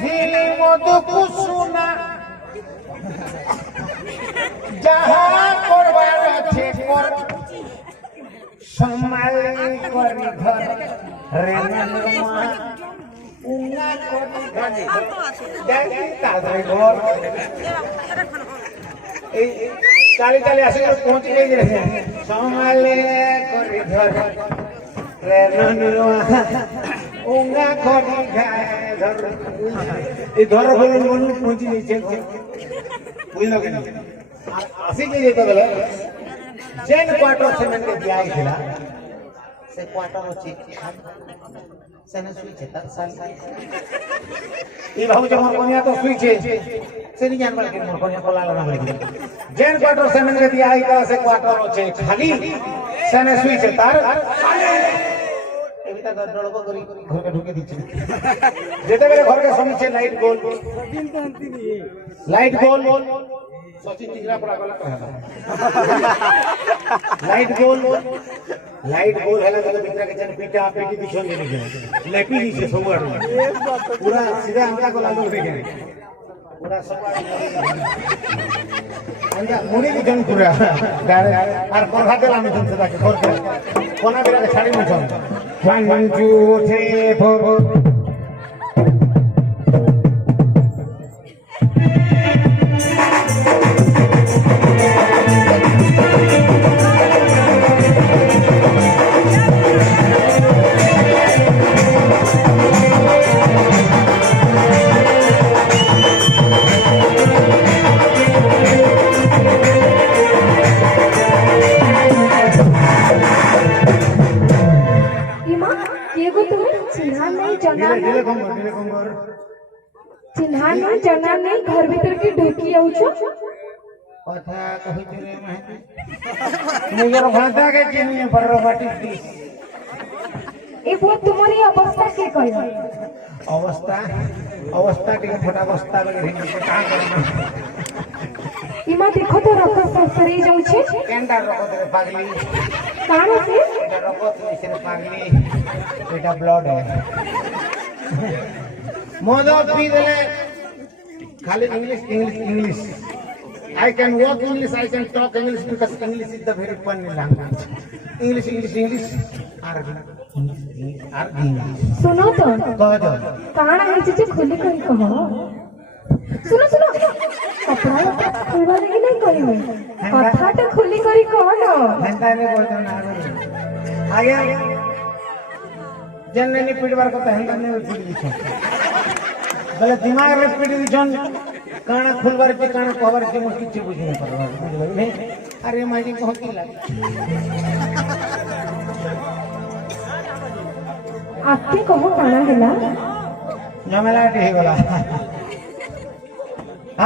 ঝিলি মধু কুসুনা যাহা করবার আছে কর সম্মালি করি ধর রে মা উঙ্গা করি ধর দেখি তাদের ঘর এই কালি কালি আসে পৌঁছে গেছে সম্মালি করি ধর রে মা উঙ্গা করি ধর এই ধর বলুন বলুন পৌঁছে গেছে বুঝলো কেন আসি যে যেতে গেলে जेन क्वार्टर से मैंने दिया हिला से क्वार्टर हो चेक से ने स्विच है तक साल ये भाव जब मोर कोनिया तो स्विच है से नहीं जान के मोर कोनिया कोला लगा बोले जेन क्वार्टर से मैंने दिया हिला से क्वार्टर हो चेक खाली से ने स्विच है तार एबिता गडड़बो करी घर के ढुके दीछे जेते बेले घर के समीचे लाइट गोल लाइट गोल सचिन टिकरा पड़ा गला कहला लाइट गोल हैला तो मित्र के जन पीटा पेटी बिछोन देने के लेपी नीचे सब आड़ पूरा सीधा अंडा को लालू देखे पूरा सब अंडा मुड़ी की जन पूरा डायरेक्ट और पर हाथे लामी जन सदा के घर के कोना बेरा के छाड़ी में जन 1 2 3 4 चिन्हा नहीं जना नहीं घर भीतर की ढोकी आउछो कथा कहि तेरे महती निगर भांता के चिन्ह पर बाटी ए वो तुम्हारी अवस्था के कहला अवस्था के फटा अवस्था लगे हिंदी के का करना इमा देखो तो रक्त सरसरी जाउ छे केंडा रको तेरे पागली कानो से रको से पागली बेटा ब्लड है मोदो पी देले खाली English I can walk English, I can talk English because English is the very funny language. English. सुनो तो कह दो काना है जे खुली कहि कहो सुनो कपड़ा खुलवा लगी नहीं कहि कथा तो खुली करी कहो न घंटा में बोल दो ना आगे जन नहीं पिटवार को हंदा नहीं पिट दिछो बोले दिमाग रे पिट दिछन काना खुलवार के काना कवर के मुश्किल से बुझ नहीं पड़वा बुझबे अरे माजी कहो की लागे आपके कहो काना हैला झमेला ढे गला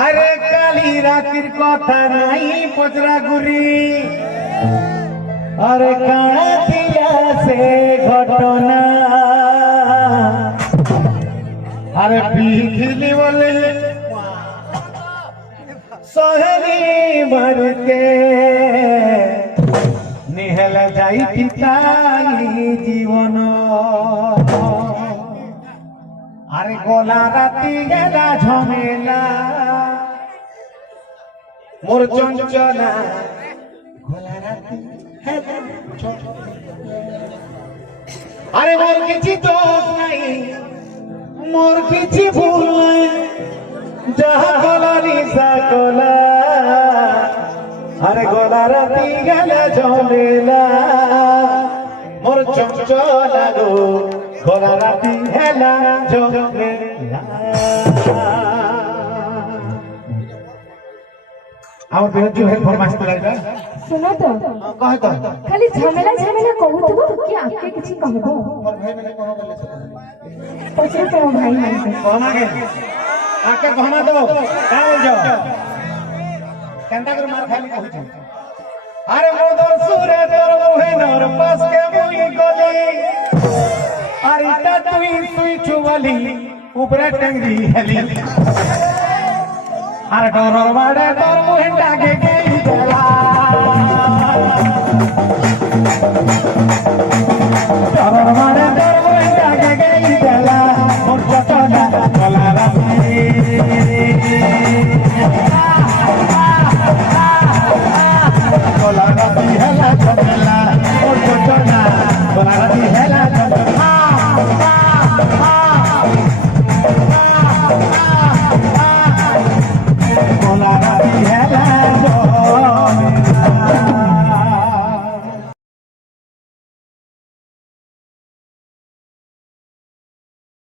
अरे काली रातिर कथा नहीं पचरा गुरी अरे काना दिया से घटना अरे पीखली बोले सोहरी भर के निहल जाई पिताई जीवन अरे गोला राती गेला झमेला मोर चंचला गोला राती अरे मोर किछि दोष नहीं मोर किछि भूल नहीं जहा गोला निशा गोला अरे गोला राती गेला झमेला मोर चंचला गो गोला राती हेला झमेला आवर बेजू है फरमाइश लागला सुनो तो कह तो खाली झमेला कहू तो कि आपके किछि कहबो मोर भाई मैंने कहो बोले पछे तो भाई मानते कहना के आके कहना दो का बोल जाओ केंता कर मार खाली कहू छ अरे मोदर सुरे तोर मोहे नर पास के मुई गली अरे ता तुई सुई छुवली ऊपरे टंगरी हेली अरे डोर वाडे तोर मोहे टाके के